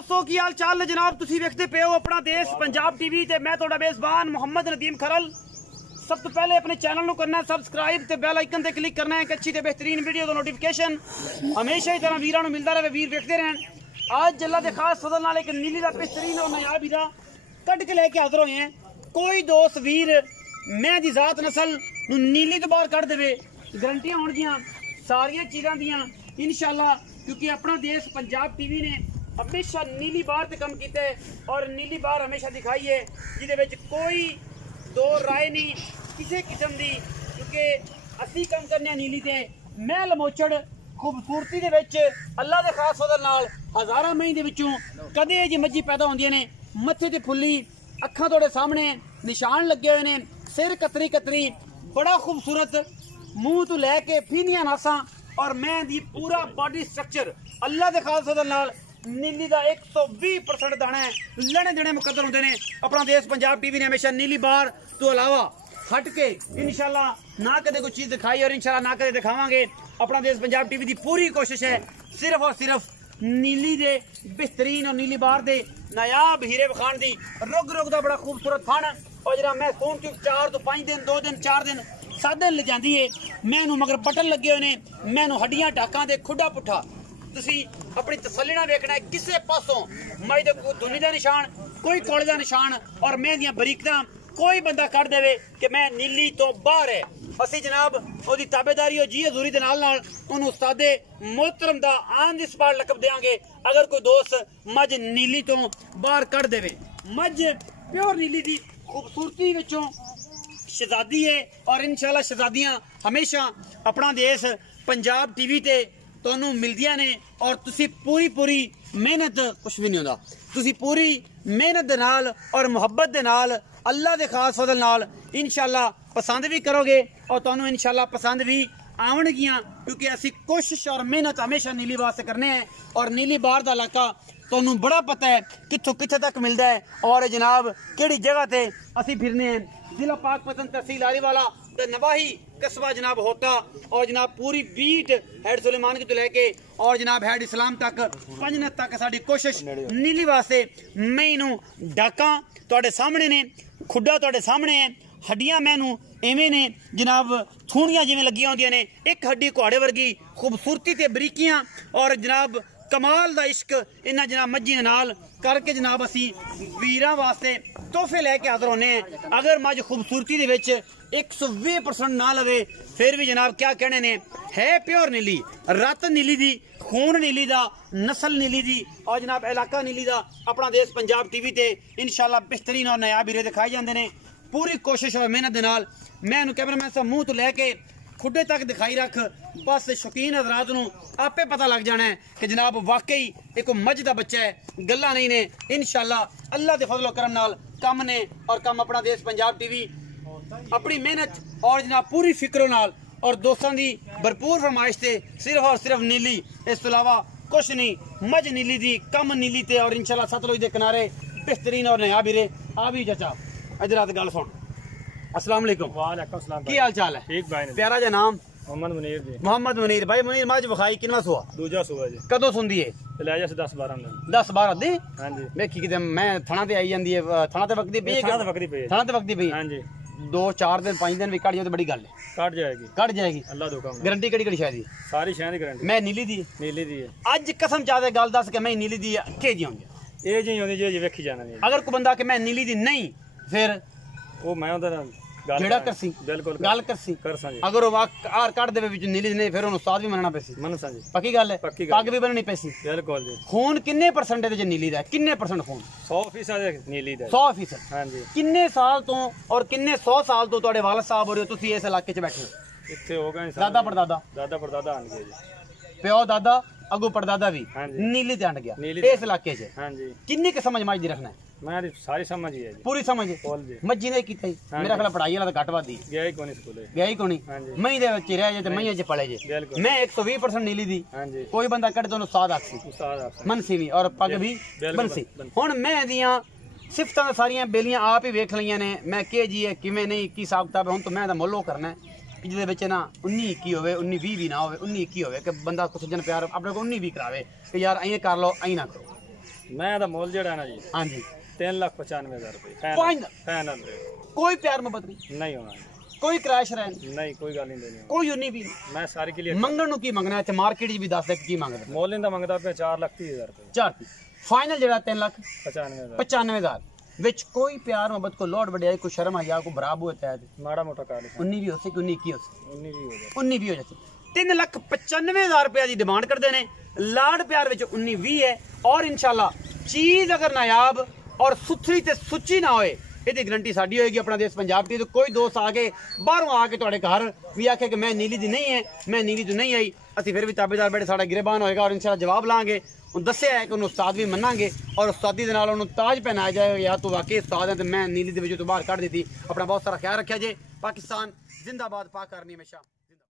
दोस्तों की हाल चाल जनाब तुसी वेखते पे हो अपना देश पंजाब टीवी ते मैं तोड़ा मेजबान मोहम्मद नदीम खरल। सब तो पहले अपने चैनल को करना है सबसक्राइब ते बेल आइकन ते क्लिक करना है कि अच्छी ते बेहतरीन वीडियो का नोटिफिकेशन हमेशा ही तरह वीरां नूं मिलता रहे, वीर वेखते रहन। आज अल्लाह दे खास फजल नाल एक नीली दा बेहतरीन और नायाब हीरा कट के लेके हाजिर होए हैं। कोई दोस्त वीर मैं दी जात नस्ल नूं नीली तो बाहर कढ़ देवे, गारंटियां होणगियां सारियां चीज़ां दियां इंशाअल्लाह, क्योंकि अपना देश पंजाब टीवी ने हमेशा नीली बार ते कम किया है और नीली बार हमेशा दिखाई है जिहदे विच कोई दो राय नहीं किसी किस्म की, क्योंकि असी कम करने नीली ते महल मोचड़ खूबसूरती दे विच अल्लाह दे खास फजल नाल हज़ारां मई दे विचों कदे जी मज्जी पैदा होंदियां ने। मत्थे ते फुल्ली, अखां तोड़े सामने निशान लगे हुए ने, सिर कतरी कतरी, बड़ा खूबसूरत मुंह तो लैके फीनियां नासां और मैं दी पूरा बॉडी स्ट्रक्चर अल्लाह दे खास फजल नाल नीली का 120% दाना है। लड़े देने मुकद्दर होंगे ने। अपना देश पंजाब टीवी ने हमेशा नीली बार तो अलावा हट के इंशाल्लाह ना कदे कोई चीज़ दिखाई और इंशाल्लाह ना कदे दिखावांगे। अपना देश पंजाब टीवी की पूरी कोशिश है सिर्फ और सिर्फ नीली दे बेहतरीन और नीली बार दे नायाब हीरे विखाण दी। रुग रुग का बड़ा खूबसूरत फन और जरा मैं फोन चुक 4 तो 5 दिन 2 दिन 4 दिन 7 दिन ले जाती है। मैनू मगर बटन लगे हुए ने, मैनू हड्डियां टाकां दे खुडा पुठा तुसी अपनी तसल्ली नाल वेखना है। किसे पासों मई दे कोई दुनी दा निशान, कोई कोले दा निशान और मैं दियां बरीकतां कोई बंदा कढ़ देवे कि मैं नीली तो बाहर है। असी जनाब ओदी ताबेदारी और जी हजूरी दे नाल उन्होंने उस्तादे मोहतरम दा आन दी स्पॉट लकब देंगे अगर कोई दोस्त मझ नीली तो बाहर कढ़ देवे। मझ प्योर नीली दी खूबसूरती विचों शहजादी है और इंशाल्लाह शहजादियां हमेशा अपना देश पंजाब टीवी ते ਤੁਹਾਨੂੰ ਮਿਲਦੀਆਂ ਨੇ और तुसी पूरी पूरी मेहनत कुछ भी नहीं होता, तुसी पूरी मेहनत दे नाल और मुहब्बत दे नाल अल्लाह दे खास फजल नाल इंशाल्लाह पसंद भी करोगे और तुहानू इंशाल्लाह पसंद भी आवणगियां, क्योंकि असी कोशिश और मेहनत हमेशा नीली वास्ते करने हैं। और नीली बार दा इलाका तुहानू बड़ा पता है कित्थों कित्थे तक मिलता है और जनाब केड़ी जगह ते असी फिरने हैं। जिला पाकपतन तहसील आरीवाला नवाही कस्बा जनाब होता और जनाब पूरी बीट हैड सुलेमान की तो लेके और जनाब हैड इस्लाम तक पंजनत तक साड़ी कोशिश नीली वास्ते। मैनू डाका तुहाडे सामने ने, खुडा तुहाडे सामने है, हड्डियां मैनू एवें ने जनाब थूणियां जिवें लगियां होंदियां ने, एक हड्डी कुहाड़े वर्गी खूबसूरती ते बरीकियां और जनाब कमाल दा इश्क इन्हां जनाब मज्जी दे नाल करके जनाब असी वीरां वास्ते तोहफे लैके हाज़र होने हैं। अगर मज खूबसूरती दे विच 120% ना लवे फिर भी जनाब क्या कहने ने है प्योर नीली, रत नीली दी, खून नीली दा, नस्ल नीली दी और जनाब इलाका नीली दा। अपना देश पंजाब टीवी ते इंशाल्लाह बेहतरीन और नायाब हीरे दिखाए जाते हैं। पूरी कोशिश और मेहनत दे नाल मैं कैमरामैन साहब मुंह तो लैके खुडे तक दिखाई रख, बस शौकीन हजरात नूं आपे पता लग जाना है कि जनाब वाकई एक मझ दा बच्चा है, गल्लां नहीं ने। इंशाल्लाह अल्लाह दे फजल करम नाल कम ने और कम अपना देश पंजाब टीवी अपनी मेहनत और जनाब पूरी फिक्रों नाल और दोस्तों की भरपूर फरमाइश से सिर्फ और सिर्फ नीली, इस तो अलावा कुछ नहीं। मझ नीली दी, कम नीली ते और इंशाल्लाह सतलुज के किनारे बेहतरीन और नया हीरे। आ भी चाचा इधर रात गल सुन। अस्सलाम वालेकुम। वालेकुम सलाम। की हाल चाल है? ठीक भाई। प्यारा जा नाम? मोहम्मद मुनीर जी। मोहम्मद मुनीर भाई। मुनीर मज विखाई कितना सुआ? दूजा सुआ जी। कदों सुंदी है? ले जा 10-12 दिन। 10-12 दिन? हां जी। वेखी किते मैं थाना ते आई जांदी है, थाना ते वक्ती पई है, थाना ते वक्ती पई है, थाना ते वक्ती पई। हां जी। 2-4 दिन 5 दिन भी कट जाए तो बड़ी गल है। कट जाएगी, कट जाएगी अल्लाह दो काम। गारंटी केड़ी केड़ी शायद दी? सारी शायद दी गारंटी। मैं नीली दी? नीली दी है। आज कसम चाहते गल दस के मैं नीली दी के जी होंगे ए जी होंदी जे वेखी जाना नहीं। अगर कोई बंदा कि मैं नीली दी नहीं फिर वो मैं उधर जेड़ा करसी बिल्कुल गल करसी करसा जी। अगर वो आर काट देवे विच नीली नहीं फिर उन्हें उस्ताद भी मनना पैसी। मनसा जी। पक्की गल है, पक्की पग भी बननी पैसी। बिल्कुल जी। खून किन्ने परसेंटेज च नीली दा? किन्ने परसेंट खून? 100% नीली दा। 100%। हां जी। किन्ने साल तो और किन्ने 100 साल तो तुहाडे वालिद साहब हो रहे हो तुसी इस इलाके च बैठे हो? इत्थे हो गए दादा परदादा? दादा परदादा आन गए जी। प्यो दादा अगू परदादा भी हां जी। नीली ते अंड गया नीली इस इलाके च। हां जी। किन्नी के समझ मज दी रखना है? मैं सारी समझ ही है जी। पूरी समझ बोल जी। मज्जी ने कीता ही मेरा ख्याल पढ़ाई वाला घट वादी गया ही कोनी स्कूले। गया ही कोनी। हां जी। मई दे विच रह जे ते मई च पले जे। बिल्कुल। मैं 120% नीली दी। हां जी। कोई बंदा कट दोनों उस्ताद आखसी उस्ताद आप मनसी भी और पग भी बनसी। हुण मैं दियां सिफतां सारियां बेलियां आप ही वेख लईयां ने। मैं के जी है किवें नहीं की हिसाब किताब है। हुण तो मैं दा मोलो करना है कि जिहदे विच ना 19-21 होवे, 19-20 भी ना होवे, 19-21 होवे कि बंदा कुछ जन प्यार अपने को 19-20 करावे कि यार अं कर लो अं ना करो। मैं दा मोल जड़ा ना जी हाँ जी 3,95,000 रुपए फाइनल फाइनल रेट। कोई प्यार मोहब्बत नहीं होना जी। कोई क्रैश रहन नहीं कोई गल नहीं देनी कोई यूनी भी मैं सारी के लिए मंगण ਨੂੰ ਕੀ ਮੰਗਣਾ ਇੱਥੇ ਮਾਰਕੀਟ 'ਚ ਵੀ ਦੱਸ ਦੇ ਕੀ ਮੰਗਦਾ मोल इंदा मंगदा पे 4,30,000 रुपए 4 ਫਾਈਨਲ ਜਿਹੜਾ 95,000 3,95,000 ਵਿੱਚ ਕੋਈ ਪਿਆਰ ਮੁਹੱਬਤ को लोड बढ़िया कोई शर्म आ को बराबर होता है माड़ा मोटा काल 19 भी हो सके 19 21 हो सके 19 भी हो जाए 19 भी हो जाती 3,95,000 रुपया की डिमांड करते हैं लाड प्यार विच 19 20 है और इंशाल्लाह चीज अगर नायाब और सुथरी ते सुच्ची ना होए ਇਹਦੀ ਗਰੰਟੀ ਸਾਡੀ ਹੋਏਗੀ ਆਪਣਾ ਦੇਸ਼ ਪੰਜਾਬ ਦੀ। ਤੇ ਕੋਈ ਦੋਸਤ ਆ ਕੇ ਬਾਹਰੋਂ ਆ ਕੇ ਤੁਹਾਡੇ ਘਰ ਵੀ ਆਖੇ ਕਿ ਮੈਂ ਨੀਲੀ ਦੀ ਨਹੀਂ ਹੈ ਮੈਂ ਨੀਲੀ ਤੋਂ ਨਹੀਂ ਆਈ ਅਸੀਂ ਫਿਰ ਵੀ ਤਾਬੇਦਾਰ ਬੈਠੇ ਸਾਡਾ ਗਿਰਬਾਨ ਹੋਏਗਾ ਔਰ ਇਨਸ਼ਾਅੱਲਾ ਜਵਾਬ ਲਾਂਗੇ। ਹੁਣ ਦੱਸਿਆ ਹੈ ਕਿ ਉਹਨੂੰ ਉਸਤਾਦ ਵੀ ਮੰਨਾਂਗੇ ਔਰ ਉਸਤਾਦੀ ਦੇ ਨਾਲ ਉਹਨੂੰ ਤਾਜ ਪਹਿਨਾਇਆ ਜਾਏਗਾ ਯਾਰ ਤੂੰ ਵਾਕਈ ਉਸਤਾਦ ਹੈ ਤੇ ਮੈਂ ਨੀਲੀ ਦੇ ਵਿੱਚੋਂ ਤੋਂ ਬਾਹਰ ਕੱਢ ਦਿੱਤੀ। ਆਪਣਾ ਬਹੁਤ ਸਾਰਾ ਖਿਆਲ ਰੱਖਿਆ ਜੇ। ਪਾਕਿਸਤਾਨ ਜ਼ਿੰਦਾਬਾਦ, ਪਾਕ ਕਰਨੀ ਹਮੇਸ਼ਾ।